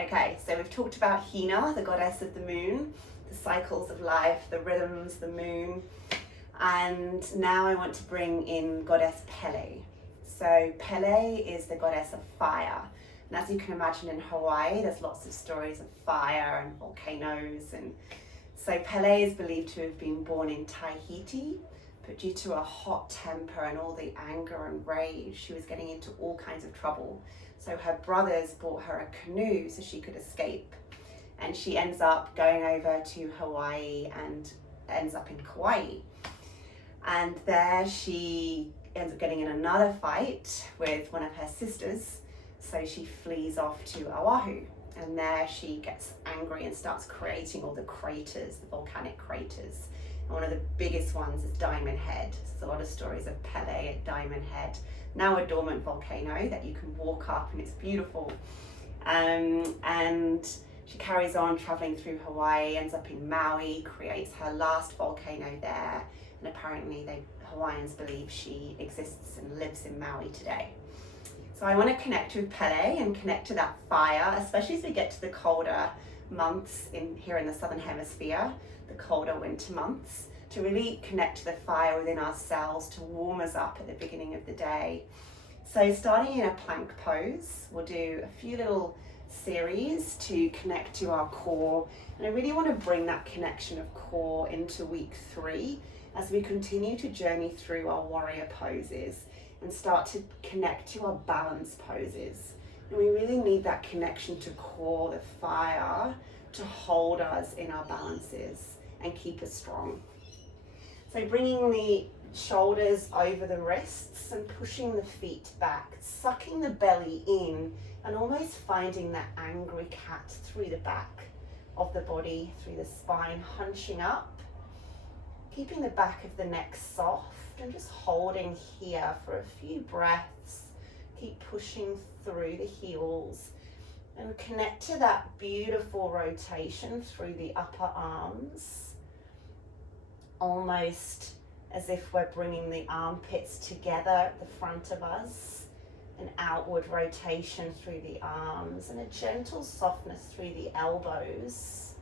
Okay, so we've talked about Hina, the goddess of the moon, the cycles of life, the rhythms, the moon. And now I want to bring in Goddess Pele. So Pele is the goddess of fire. And as you can imagine, in Hawaii, there's lots of stories of fire and volcanoes. And so Pele is believed to have been born in Tahiti, but due to a hot temper and all the anger and rage, she was getting into all kinds of trouble. So her brothers bought her a canoe so she could escape. And she ends up going over to Hawaii and ends up in Kauai. And there she ends up getting in another fight with one of her sisters. So she flees off to Oahu. And there she gets angry and starts creating all the craters, the volcanic craters. And one of the biggest ones is Diamond Head. There's a lot of stories of Pele at Diamond Head. Now a dormant volcano that you can walk up, and it's beautiful. And she carries on traveling through Hawaii, ends up in Maui, creates her last volcano there. And apparently Hawaiians believe she exists and lives in Maui today. So I want to connect with Pele and connect to that fire, especially as we get to the colder months here in the Southern Hemisphere, the colder winter months, to really connect to the fire within ourselves to warm us up at the beginning of the day. So starting in a plank pose, we'll do a few little series to connect to our core. And I really want to bring that connection of core into week 3 as we continue to journey through our warrior poses and start to connect to our balance poses. And we really need that connection to core, the fire, to hold us in our balances and keep us strong. So bringing the shoulders over the wrists and pushing the feet back, sucking the belly in and almost finding that angry cat through the back of the body, through the spine, hunching up, keeping the back of the neck soft and just holding here for a few breaths. Keep pushing through the heels and connect to that beautiful rotation through the upper arms, almost as if we're bringing the armpits together at the front of us, an outward rotation through the arms and a gentle softness through the elbows.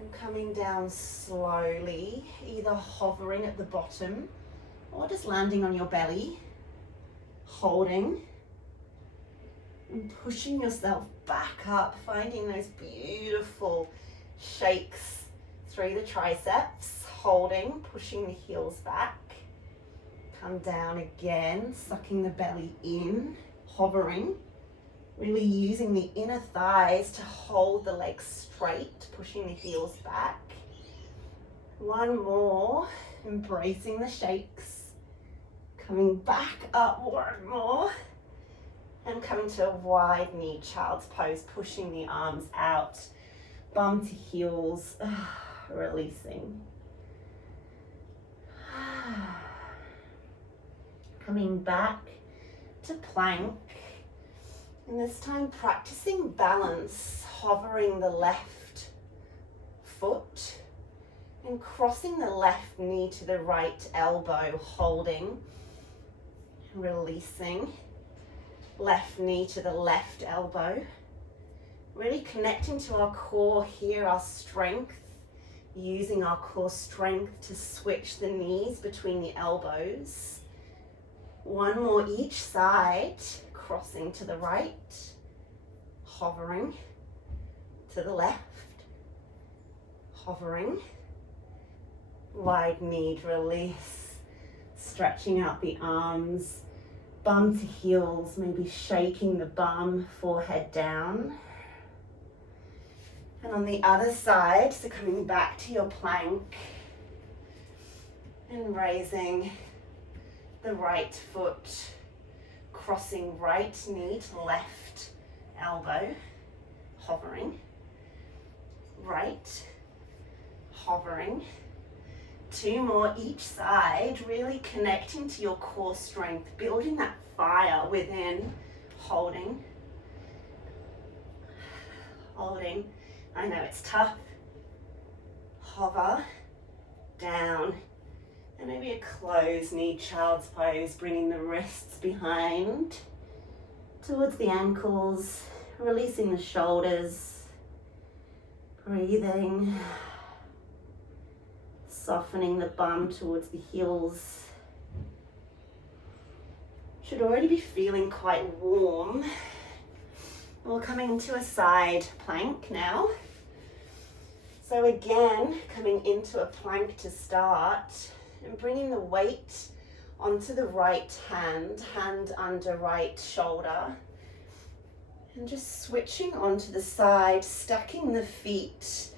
And coming down slowly, either hovering at the bottom or just landing on your belly, holding and pushing yourself back up, finding those beautiful shakes through the triceps, holding, pushing the heels back. Come down again, sucking the belly in, hovering, really using the inner thighs to hold the legs straight, pushing the heels back. One more, embracing the shakes, coming back up one more, and coming to a wide knee child's pose, pushing the arms out, bum to heels, releasing. Coming back to plank, and this time practicing balance, hovering the left foot and crossing the left knee to the right elbow, holding, releasing, left knee to the left elbow, really connecting to our core here, our strength, using our core strength to switch the knees between the elbows. One more each side, crossing to the right, hovering to the left, hovering, wide knee release, stretching out the arms, bum to heels, maybe shaking the bum, forehead down. And on the other side, so coming back to your plank and raising the right foot, crossing right knee to left elbow, hovering, right, hovering. Two more each side, really connecting to your core strength, building that fire within, holding, holding. I know it's tough. Hover, down, and maybe a closed knee child's pose, bringing the wrists behind, towards the ankles, releasing the shoulders, breathing, softening the bum towards the heels. Should already be feeling quite warm. We're coming into a side plank now. So again, coming into a plank to start and bringing the weight onto the right hand, hand under right shoulder, and just switching onto the side, stacking the feet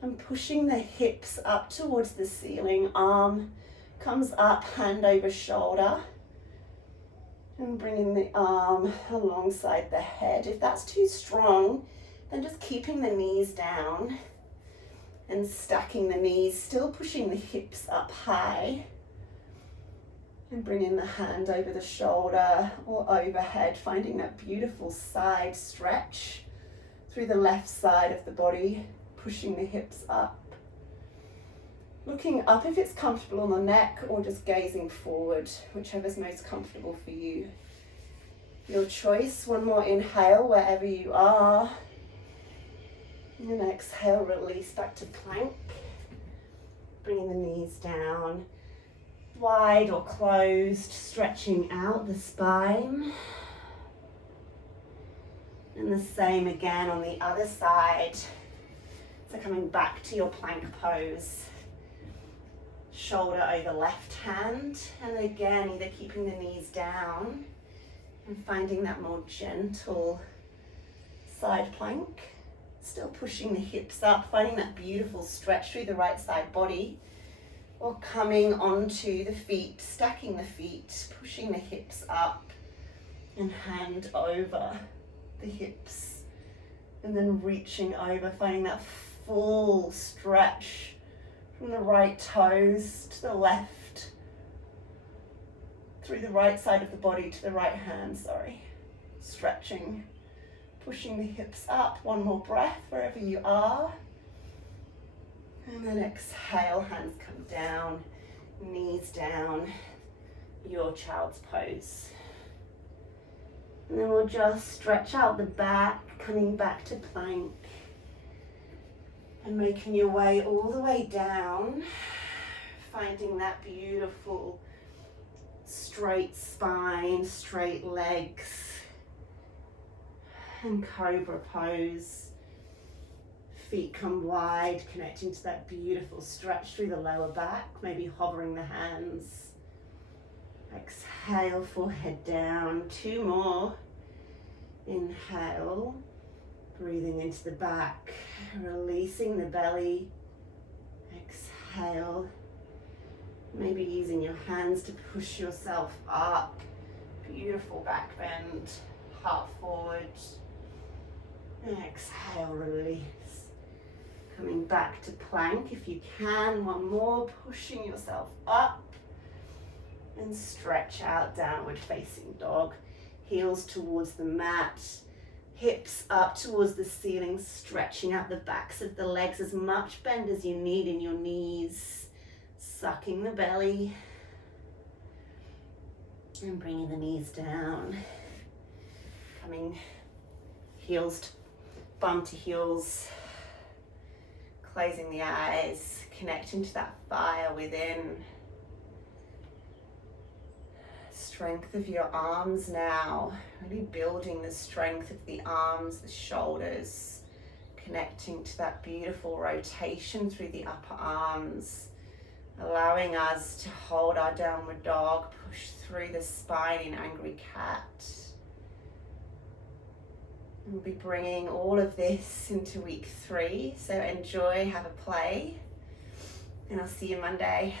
and pushing the hips up towards the ceiling. Arm comes up, hand over shoulder, and bringing the arm alongside the head. If that's too strong, then just keeping the knees down and stacking the knees, still pushing the hips up high, and bringing the hand over the shoulder or overhead, finding that beautiful side stretch through the left side of the body, pushing the hips up. Looking up if it's comfortable on the neck, or just gazing forward, whichever's most comfortable for you. Your choice. One more inhale wherever you are. And then exhale, release back to plank. Bringing the knees down, wide or closed, stretching out the spine. And the same again on the other side. So coming back to your plank pose. Shoulder over left hand, and again either keeping the knees down and finding that more gentle side plank, still pushing the hips up, finding that beautiful stretch through the right side body, or coming onto the feet, stacking the feet, pushing the hips up and hand over the hips, and then reaching over, finding that full stretch from the right toes to the left, through the right side of the body to the right hand, stretching, pushing the hips up. One more breath wherever you are. And then exhale, hands come down, knees down, your child's pose. And then we'll just stretch out the back, coming back to plank. And making your way all the way down, finding that beautiful straight spine, straight legs, and cobra pose. Feet come wide, connecting to that beautiful stretch through the lower back, maybe hovering the hands. Exhale, forehead down. 2 more. Inhale. Breathing into the back, releasing the belly. Exhale. Maybe using your hands to push yourself up. Beautiful back bend, heart forward. Exhale, release. Coming back to plank if you can. 1 more, pushing yourself up. And stretch out, downward facing dog. Heels towards the mat. Hips up towards the ceiling, stretching out the backs of the legs, as much bend as you need in your knees. Sucking the belly. And bringing the knees down. Coming bum to heels. Closing the eyes, connecting to that fire within. Strength of your arms now, really building the strength of the arms, the shoulders, connecting to that beautiful rotation through the upper arms, allowing us to hold our downward dog, push through the spine in angry cat. We'll be bringing all of this into week 3, so enjoy, have a play, and I'll see you Monday.